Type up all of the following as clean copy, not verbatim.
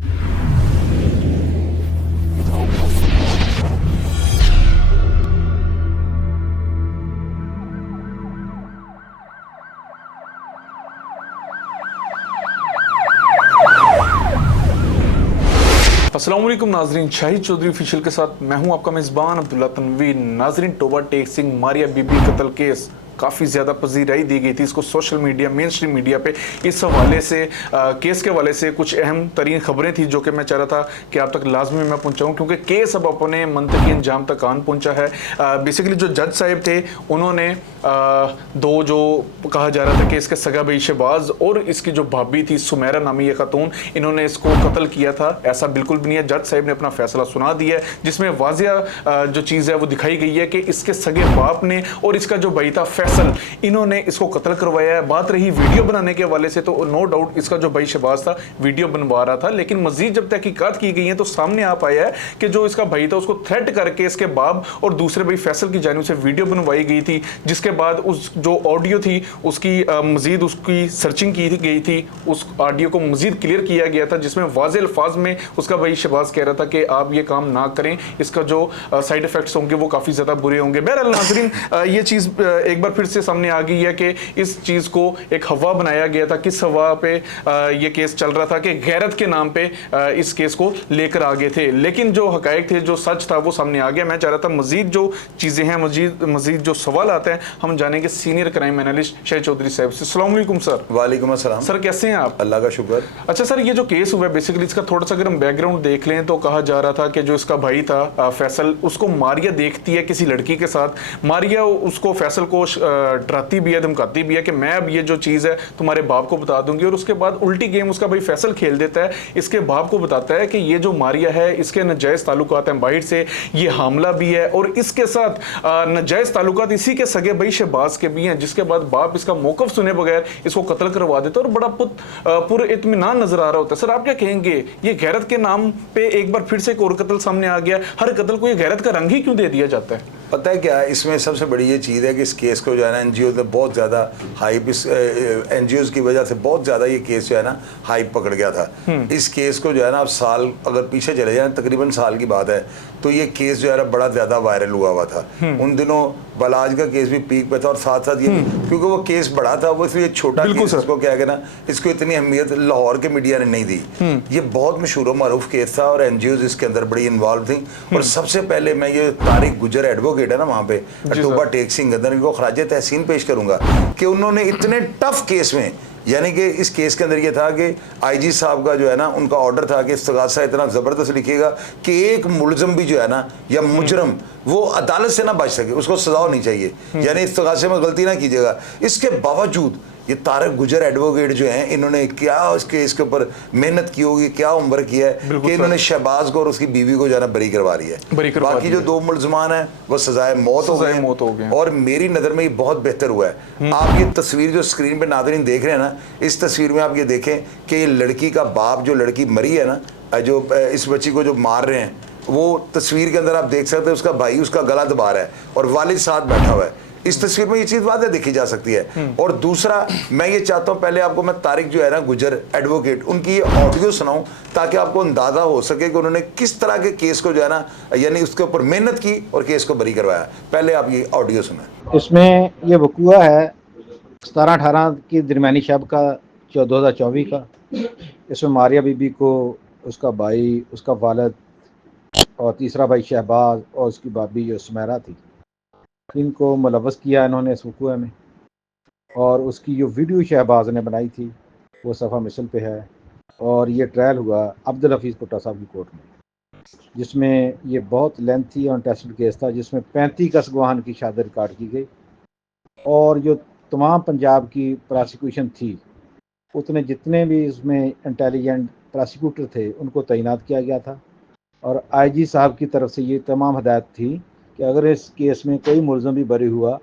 अस्सलाम वालेकुम नाजरीन, शाहिद चौधरी ऑफिशियल के साथ मैं हूं आपका मेज़बान अब्दुल्ला तनवीर। नाजरीन, टोबा टेक सिंह मारिया बीबी कत्ल केस काफ़ी ज़्यादा पजीराई दी गई थी इसको social media, main stream media पे। इस हवाले से केस के हवाले से कुछ अहम तरीन खबरें थी जो कि मैं चाह रहा था कि आप तक लाजमी मैं पहुंचाऊं, क्योंकि केस अब अपने मंतकी अंजाम तक आन पहुंचा है। बेसिकली जो जज साहब थे उन्होंने दो जो कहा जा रहा था कि इसके सगा भाई शहबाज और इसकी जो भाभी थी सुमेरा नामी ये खातून, इन्होंने इसको कत्ल किया था। ऐसा बिल्कुल भी नहीं है। जज साहब ने अपना फैसला सुना दिया है जिसमें वाजिया जो चीज़ है वो दिखाई गई है कि इसके सगे बाप ने और इसका जो भाई था फैसल, इन्होंने इसको कत्ल करवाया है। बात रही वीडियो बनाने के हवाले से, तो नो डाउट इसका जो भाई शहबाज था वीडियो बनवा रहा था, लेकिन मजीद जब तहकीकात की गई है तो सामने आ पाया है कि जो इसका भाई था उसको थ्रेट करके इसके बाप और दूसरे भाई फैसल की जानिब से वीडियो बनवाई गई थी, जिसके बाद उस जो ऑडियो थी उसकी मजीद उसकी सर्चिंग की गई थी, उस ऑडियो को मजीद क्लियर किया गया था, जिसमें वाज़ेह अल्फाज में उसका भाई शहबाज कह रहा था कि आप ये काम ना करें, इसका जो साइड इफेक्ट्स होंगे वो काफ़ी ज़्यादा बुरे होंगे। बहरहाल नाज़रीन, ये चीज़ एक बार फिर से सामने आ गई है कि इस चीज़ को एक हवा बनाया गया था। किस हवा पे ये केस चल रहा था कि गैरत के नाम पे इस केस को लेकर आ गए थे, लेकिन जो हकायक थे, जो सच था वो सामने आ गया। मैं चाह रहा था मजीद जो चीज़ें हैं, मजीद जो सवाल आते हैं हम जानेंगे senior crime analyst Shahid Chaudhary साहब से। अस्सलाम वालेकुम सर। वालेकुम अस्सलाम सर, कैसे हैं आप? अल्लाह का शुक्र। अच्छा सर, ये जो केस हुआ है बेसिकली इसका थोड़ा सा अगर हम बैकग्राउंड देख लें तो कहा जा रहा था कि जो इसका भाई था फैसल, उसको मारिया देखती है किसी लड़की के साथ। मारिया उसको फैसल को डराती भी है, धमकाती भी है कि मैं अब ये जो चीज़ है तुम्हारे बाप को बता दूंगी, और उसके बाद उल्टी गेम उसका भाई फैसल खेल देता है, इसके बाप को बताता है कि ये जो मारिया है इसके नाजायज़ ताल्लुकात हैं बाहर से, ये हामला भी है और इसके साथ नाजायज़ ताल्लुकात इसी के सगे भाई शहबाज के भी हैं, जिसके बाद बाप इसका मौक़िफ़ सुने बगैर इसको कत्ल करवा देता है और बड़ा पुर-इत्मीनान नजर आ रहा होता है। सर, आप क्या कहेंगे, ये गैरत के नाम पे एक बार फिर से एक और कत्ल सामने आ गया? हर कत्ल को ये गैरत का रंग ही क्यों दे दिया जाता है? पता है क्या, इसमें सबसे बड़ी ये चीज़ है कि इस केस को जो है ना एनजीओ ने बहुत ज़्यादा हाइप, इस एनजीओ की वजह से बहुत ज़्यादा ये केस जो है ना हाइप पकड़ गया था। इस केस को जो है ना अब साल अगर पीछे चले जाए, तकरीबन साल की बात है, तो ये केस जो है ना बड़ा ज़्यादा वायरल हुआ था। उन दिनों बलाज का केस भी पीक पे था और साथ साथ ये क्योंकि वो केस बड़ा था, वो इसलिए छोटा केस, इसको क्या है ना, इसको इतनी अहमियत लाहौर के मीडिया ने नहीं दी। ये बहुत मशहूर मारूफ केस था और एनजीओ इसके अंदर बड़ी इन्वॉल्व थी। और सबसे पहले मैं ये तारिक गुजर एडवोकेट है ना वहाँ पे टोबा टेक सिंह अंदर, इनको खराजे तहसीन पेश करूंगा कि उन्होंने इतने टफ केस में, यानी कि इस केस के अंदर ये था कि आईजी साहब का जो है ना उनका ऑर्डर था कि इस्तगासा इतना ज़बरदस्त लिखिएगा कि एक मुलजम भी जो है ना या मुजरम वो अदालत से ना बच सके, उसको सजा होनी चाहिए, यानी इस्तगासे में गलती ना कीजिएगा। इसके बावजूद ये तारिक गुजर एडवोकेट जो हैं, इन्होंने क्या उसके इसके ऊपर मेहनत की होगी, क्या उम्र की है कि इन्होंने शहबाज को और उसकी बीवी को जो है ना बरी करवा लिया है। बाकी जो दो मुलजमान हैं वो सजाए मौत हो गए और मेरी नज़र में ये बहुत बेहतर हुआ है। आप ये तस्वीर जो स्क्रीन पे नाज़रीन देख रहे हैं ना, इस तस्वीर में आप ये देखें कि ये लड़की का बाप, जो लड़की मरी है ना, जो इस बच्ची को जो मार रहे हैं, वो तस्वीर के अंदर आप देख सकते हैं उसका भाई उसका गला दबा रहा है और वालिद साथ बैठा हुआ है। इस तस्वीर में ये चीज़ वाज़ेह देखी जा सकती है। और दूसरा मैं ये चाहता हूँ, पहले आपको मैं तारिक जो है ना गुजर एडवोकेट, उनकी ये ऑडियो सुनाऊँ ताकि आपको अंदाज़ा हो सके कि उन्होंने किस तरह के केस को जो है ना, यानी उसके ऊपर मेहनत की और केस को बरी करवाया। पहले आप ये ऑडियो सुने। इसमें ये वक़ूआ है 17-18 की दरमियानी शब का 2024 का। इसमें मारिया बीबी को उसका भाई, उसका वालिद और तीसरा भाई शहबाज और उसकी भाभी जो सुमेरा थी, इनको मुलव्वस किया इन्होंने इस वक़ूए में। और उसकी जो वीडियो शहबाज ने बनाई थी वो सफ़ा मिसल पे है। और ये ट्रायल हुआ अब्दुल हफीज़ भुट्टो साहब की कोर्ट में, जिसमें ये बहुत लेंथी और टेस्टेड केस था, जिसमें 35 कसगवाहन की शहादत रिकॉर्ड की गई। और जो तमाम पंजाब की प्रोसिक्यूशन थी, उतने जितने भी इसमें इंटेलिजेंट प्रोसिक्यूटर थे उनको तैनात किया गया था। और आईजी साहब की तरफ से ये तमाम हदायत थी कि अगर इस केस में कोई मुलज़म भी बरी हुआ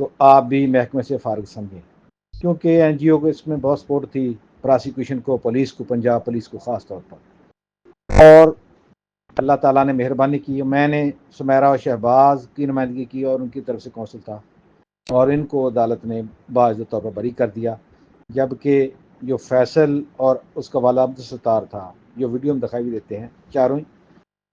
तो आप भी महकमे से फ़ारिग समझें, क्योंकि एनजीओ को इसमें बहुत सपोर्ट थी, प्रोसिक्यूशन को, पुलिस को, पंजाब पुलिस को ख़ास तौर पर। और अल्लाह ताला ने मेहरबानी की, मैंने सुमेरा और शहबाज की नुमाइंदगी की और उनकी तरफ से कौंसल था और इनको अदालत ने बाइज़्ज़त तौर पर बरी कर दिया। जबकि जो फैसल और उसका वाला अब्दुल सत्तार था जो वीडियो में दिखाई देते हैं चारों ही,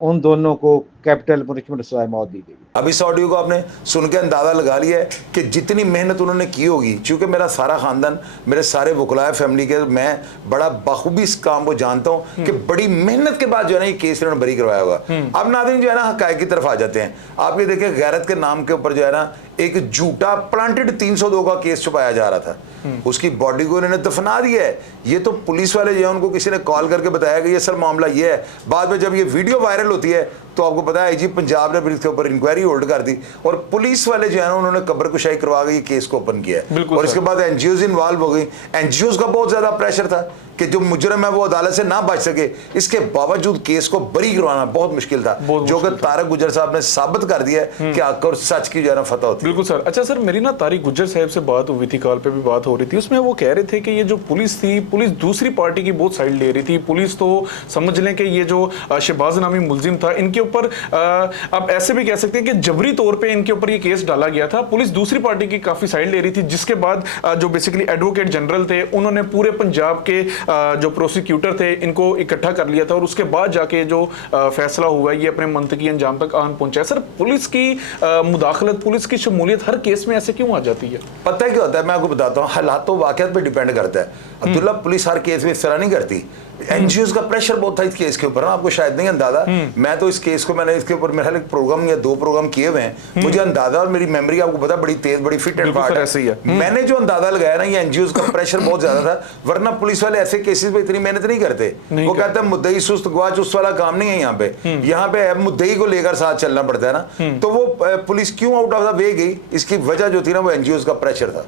उन दोनों को कैपिटल पनिशमेंट सजाए मौत दी गई। अब इस ऑडियो को आपने सुन के अंदाज़ा लगा लिया है कि जितनी मेहनत उन्होंने की होगी, चूँकि मेरा सारा ख़ानदान, मेरे सारे वकलाए फैमिली के, मैं बड़ा बखूबी इस काम को जानता हूँ कि बड़ी मेहनत के बाद जो है ना ये केस इन्होंने बरी करवाया होगा। अब नाज़रीन जो है ना हक़ाइक़ की तरफ आ जाते हैं। आप ये देखिए, गैरत के नाम के ऊपर जो है ना एक झूठा प्लांटेड 302 का केस छुपाया जा रहा था, उसकी बॉडी को इन्होंने दफना दिया है। ये तो पुलिस वाले जो है उनको किसी ने कॉल करके बताया कि ये सर मामला ये है। बाद में जब ये वीडियो वायरल होती है तो आपको पता है आईजी पंजाब ने फिर इसके ऊपर इंक्वायरी होल्ड कर दी और पुलिस वाले जो है ना उन्होंने कब्र कुशाई करवा के ये केस को ओपन किया है। और इसके बाद एनजीओज इन्वॉल्व हो गई। एनजीओज का बहुत ज्यादा प्रेशर था कि जो मुजरम है वो अदालत से ना बच सके, इसके बावजूद केस को बरी करवाना बहुत मुश्किल था, जो कि तारिक गुज्जर साहब ने साबित कर दिया है कि हक और सच की जो है ना फतह होती है। बिल्कुल सर। अच्छा सर, मेरी ना तारिक गुज्जर साहब से बात हुई थी, कॉल पे भी बात हो रही थी, उसमें वो कह रहे थे कि ये जो पुलिस थी, पुलिस दूसरी पार्टी की बहुत साइड ले रही थी। पुलिस तो समझ लें कि ये जो शहबाज नामी मुलजिम था, इनके ऊपर आप ऐसे भी कह सकते हैं कि जबरी तौर पे इनके ऊपर ये केस डाला गया था। पुलिस दूसरी पार्टी की काफी साइड ले रही थी, जिसके बाद जो बेसिकली एडवोकेट जनरल थे उन्होंने पूरे पंजाब के जो प्रोसिक्यूटर थे इनको इकट्ठा कर लिया था और उसके बाद जाके जो फैसला हुआ ये अपने मंतकी अंजाम तक आन पहुंचा है। सर, पुलिस की मुदाखलत, पुलिस की शमूलियत हर केस में ऐसे क्यों आ जाती है? पता है क्या होता है, मैं आपको बताता हूँ, हालात तो वाकयात पे डिपेंड करता है। अब्दुल्ला, पुलिस हर केस में इस तरह नहीं करती। एनजीओज का प्रेशर बहुत था इस केस के ऊपर ना, आपको शायद नहीं अंदाजा। मैं तो इस केस को, मैंने इसके ऊपर मेरा एक प्रोग्राम या 2 प्रोग्राम किए हुए हैं, मुझे अंदाजा, और मेरी मेमोरी आपको पता बड़ी तेज, बड़ी फिट एंड फाट है। मैंने जो अंदाजा लगाया ना, ये एनजीओज का प्रेशर बहुत ज्यादा था, वरना पुलिस वाले ऐसे केसेस में इतनी मेहनत नहीं करते। वो कहते हैं मुद्दई सुस्त गवाह चुस्त वाला काम नहीं है यहाँ पे मुद्दई को लेकर साथ चलना पड़ता है ना। तो वो पुलिस क्यों आउट ऑफ द वे गई, इसकी वजह जो थी ना वो एनजीओज का प्रेशर था।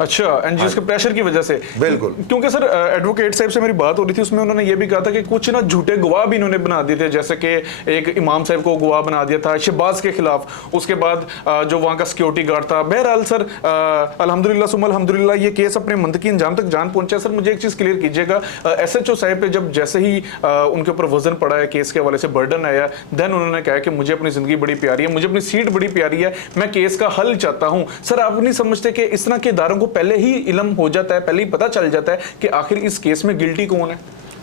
अच्छा, एनजीओज के प्रेशर की वजह से? बिल्कुल। क्योंकि सर एडवोकेट साहब से मेरी बात हो रही थी, उसमें उन्होंने ये भी कहा था कि कुछ ना झूठे गवाह भी इन्होंने बना दिए थे, जैसे कि एक इमाम साहब को गवाह बना दिया था शहबाज के खिलाफ, उसके बाद जो वहाँ का सिक्योरिटी गार्ड था। बहरहाल सर, अल्हम्दुलिल्लाह सुम्मा अल्हम्दुलिल्लाह ये केस अपने मंतकी अंजाम तक जान पहुंचा। सर, मुझे एक चीज़ क्लियर कीजिएगा, एसएचओ साहब पे जब जैसे ही उनके ऊपर वजन पड़ा है, केस के हवाले से बर्डन आया, देन उन्होंने कहा कि मुझे अपनी जिंदगी बड़ी प्यारी है, मुझे अपनी सीट बड़ी प्यारी है, मैं केस का हल चाहता हूँ। सर, आप नहीं समझते कि इस तरह के इदारों को पहले ही इल्म हो जाता है, पहले ही पता चल जाता है कि आखिर इस केस में गिल्टी कौन है?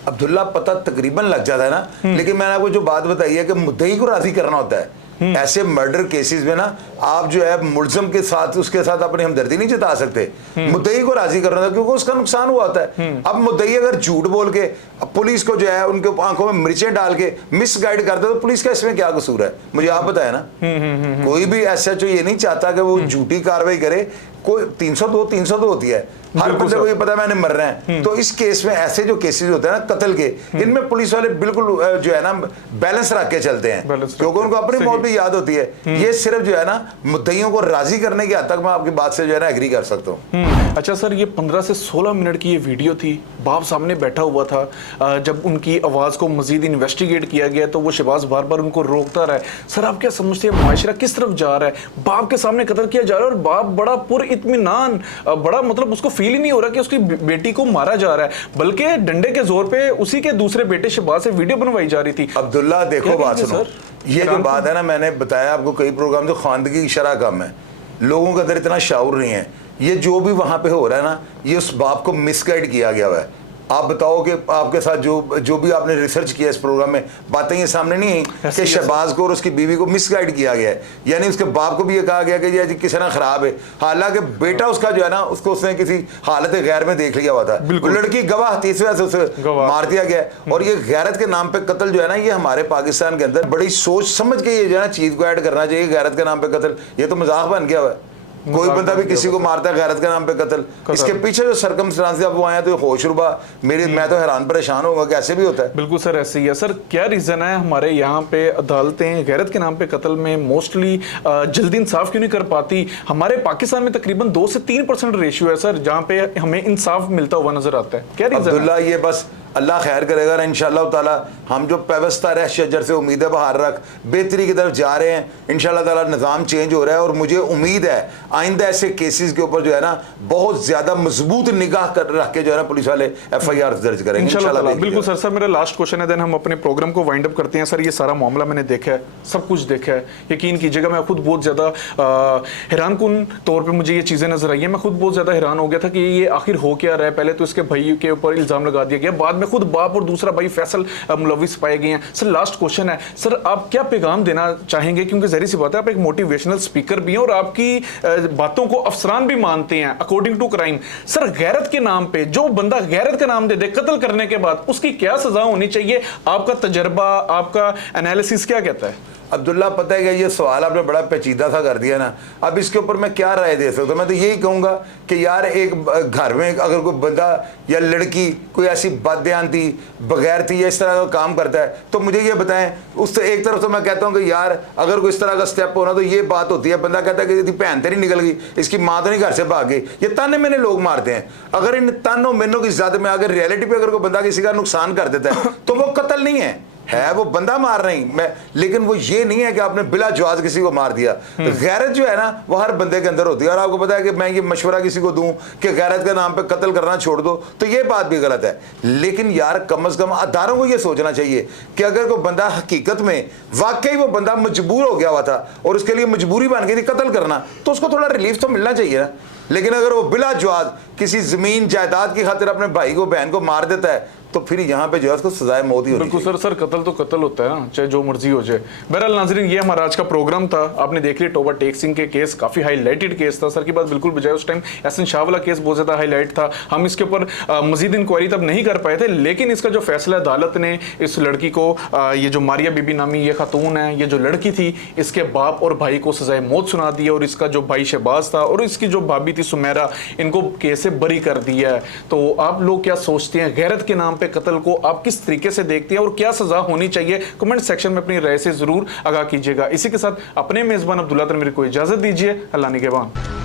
अब्दुल्ला, पता तकरीबन लग जाता है ना, लेकिन मैंने आपको जो बात बताई है कि मुद्दई को राजी करना होता है। ऐसे मर्डर केसेस में ना आप जो है मुलजिम के साथ, उसके साथ अपनी हमदर्दी नहीं जता सकते, मुद्दई को राजी करना था, क्योंकि उसका नुकसान हुआ होता है। अब मुद्दई अगर झूठ बोल के पुलिस को जो है उनके आंखों में मिर्चें डाल के मिसगाइड करते तो पुलिस का इसमें क्या कसूर है? मुझे आप बताया ना। कोई भी एसएचओ ये नहीं चाहता कि वो झूठी कार्रवाई करे। कोई 302 होती है, हर बंदे को ये पता है मैंने मरना है। तो इस केस में ऐसे जो केसेस होते हैं ना कत्ल के, इनमें पुलिस वाले बिल्कुल जो है ना बैलेंस रख के चलते हैं, क्योंकि उनको अपनी मौत भी याद होती है। ये सिर्फ जो है ना मुद्दइयों को राजी करने की हद तक मैं आपकी बात से जो है ना एग्री कर सकता हूँ। अच्छा सर, ये 15 से 16 मिनट की ये वीडियो थी, बाप सामने बैठा हुआ था, जब उनकी आवाज़ को मजीद इन्वेस्टिगेट किया गया तो वो शहबाज बार बार उनको रोकता रहा है। सर, आप क्या समझते हैं माशरा किस तरफ जा रहा है? बाप के सामने कत्ल किया जा रहा है और बाप बड़ा पुरइत्मीनान, बड़ा मतलब उसको फील ही नहीं हो रहा कि उसकी बेटी को मारा जा रहा है, बल्कि डंडे के जोर पे उसी के दूसरे बेटे शहबाज से वीडियो बनवाई जा रही थी। अब्दुल्ला, देखो बात सुनो, ये जो बात है ना, मैंने बताया आपको कई प्रोग्राम, जो खानदगी की शरह कम है, लोगों का अंदर इतना शाऊर नहीं है। ये जो भी वहां पे हो रहा है ना, ये उस बाप को मिसगाइड किया गया हुआ है। आप बताओ कि आपके साथ जो भी आपने रिसर्च किया इस प्रोग्राम में, बातें ये सामने नहीं आई कि शहबाज को और उसकी बीवी को मिसगाइड किया गया है, यानी उसके बाप को भी ये कहा गया कि ये किसी ना खराब है, हालांकि बेटा उसका जो है ना उसको उसने किसी हालत गैर में देख लिया हुआ था। लड़की गवाह थी, इस वजह से उसे मार दिया गया। और ये गैरत के नाम पे कत्ल जो है ना, ये हमारे पाकिस्तान के अंदर बड़ी सोच समझ के ये जो है ना चीज को ऐड करना चाहिए। गैरत के नाम पे कत्ल, ये तो मजाक बन गया हुआ है। कोई बंदा भी किसी को मारता है गैरत के नाम पे कत्ल, इसके पीछे जो सरकमस्टांसेस अब वो आए तो होशरुबा, मैं तो हैरान परेशान होगा कि ऐसे भी होता है। बिल्कुल सर, ऐसे ही है। सर, क्या रीजन है हमारे यहाँ पे अदालतें गैरत के नाम पे कत्ल में मोस्टली जल्दी इंसाफ क्यों नहीं कर पाती? हमारे पाकिस्तान में तकरीबन 2 से 3% रेशियो है सर, जहाँ पे हमें इंसाफ मिलता हुआ नजर आता है। क्या रीजन? अब्दुल्ला, ये बस अल्लाह खैर करेगा ना इंशाअल्लाह ताला। हम जो पेवस्ता रह शजर से उम्मीद है बहार रख, बेहतरी की तरफ जा रहे हैं इंशाअल्लाह ताला। निज़ाम चेंज हो रहा है और मुझे उम्मीद है आइंदा ऐसे केसेस के ऊपर जो है ना बहुत ज्यादा मजबूत निगाह कर रख के जो है ना पुलिस वाले FIR दर्ज करेंगे इंशाअल्लाह। बिल्कुल सर। सर, मेरा लास्ट क्वेश्चन है, देन हम अपने प्रोग्राम को वाइंड अप करते हैं। सर, ये सारा मामला मैंने देखा है, सब कुछ देखा है, यकीन कीजिएगा मैं खुद बहुत ज्यादा हैरान कुन तौर पर मुझे ये चीजें नजर आई है। मैं खुद बहुत ज्यादा हैरान हो गया था कि ये आखिर हो क्या रहा है। पहले तो इसके भाई के ऊपर इल्जाम लगा दिया गया, बाद में जिसमें खुद बाप और दूसरा भाई फैसल मुलविस पाए गए हैं। सर लास्ट क्वेश्चन है, सर आप क्या पैगाम देना चाहेंगे, क्योंकि जहरी सी बात है आप एक मोटिवेशनल स्पीकर भी हैं और आपकी बातों को अफसरान भी मानते हैं अकॉर्डिंग टू क्राइम। सर गैरत के नाम पे जो बंदा गैरत का नाम दे दे कत्ल करने के बाद, उसकी क्या सजा होनी चाहिए? आपका तजर्बा, आपका एनालिसिस क्या कहता है? अब्दुल्ला, पता है कि ये सवाल आपने बड़ा पेचीदा सा कर दिया ना। अब इसके ऊपर मैं क्या राय दे सकता हूँ? मैं तो यही कहूँगा कि यार एक घर में अगर कोई बंदा या लड़की कोई ऐसी बददियानती बगैरती या इस तरह का काम करता है तो मुझे ये बताएं। उस एक तरफ तो मैं कहता हूँ कि यार अगर कोई इस तरह का स्टेप होना तो ये बात होती है, बंदा कहता है कि यदि भैन तेरी निकल गई, इसकी माँ तो नहीं घर से भाग गई। ये ताने मैंने लोग मारते हैं। अगर इन तानों मैनों की ज़्यादा में अगर रियलिटी पे अगर कोई बंदा किसी का नुकसान कर देता है तो वो कत्ल नहीं है वो बंदा मार रही मैं, लेकिन वो ये नहीं है कि आपने बिला जवाज किसी को मार दिया। गैरत जो है ना वो हर बंदे के अंदर होती है। और आपको पता है कि मैं ये मशवरा किसी को दूं कि गैरत के नाम पे कत्ल करना छोड़ दो तो ये बात भी गलत है। लेकिन यार कम से कम अदारों को ये सोचना चाहिए कि अगर कोई बंदा हकीकत में वाकई वो बंदा मजबूर हो गया हुआ था और उसके लिए मजबूरी बन गई थी कत्ल करना, तो उसको थोड़ा रिलीफ तो मिलना चाहिए ना। लेकिन अगर वो बिला जवाज किसी जमीन जायदाद की खातिर अपने भाई को बहन को मार देता है तो फिर यहाँ पे जो है उसको सजाए मौत ही होती है। बिल्कुल सर, कत्ल तो कत्ल होता है ना, चाहे जो मर्जी हो जाए। बहरहाल नाज़रीन, ये हमारा आज का प्रोग्राम था। आपने देख लिया टोबा टेक सिंह के केस, काफी हाईलाइटेड केस था। सर की बात बिल्कुल बजाय, उस टाइम एहसन शाह वाला केस बहुत ज्यादा हाईलाइट था। हम इसके ऊपर मजीद इंक्वायरी तब नहीं कर पाए थे, लेकिन इसका जो फैसला अदालत ने इस लड़की को, ये जो मारिया बीबी नामी ये खातून है, ये जो लड़की थी, इसके बाप और भाई को सजाए मौत सुना दी और इसका जो भाई शहबाज था और इसकी जो भाभी थी सुमेरा, इनको केस से बरी कर दिया है। तो आप लोग क्या सोचते हैं? गैरत के नाम पे कत्ल को आप किस तरीके से देखते हैं और क्या सजा होनी चाहिए? कमेंट सेक्शन में अपनी राय से जरूर आगाह कीजिएगा। इसी के साथ अपने मेजबान अब्दुल्ला तनवीर को इजाजत दीजिए। अल्लाह निगहबान।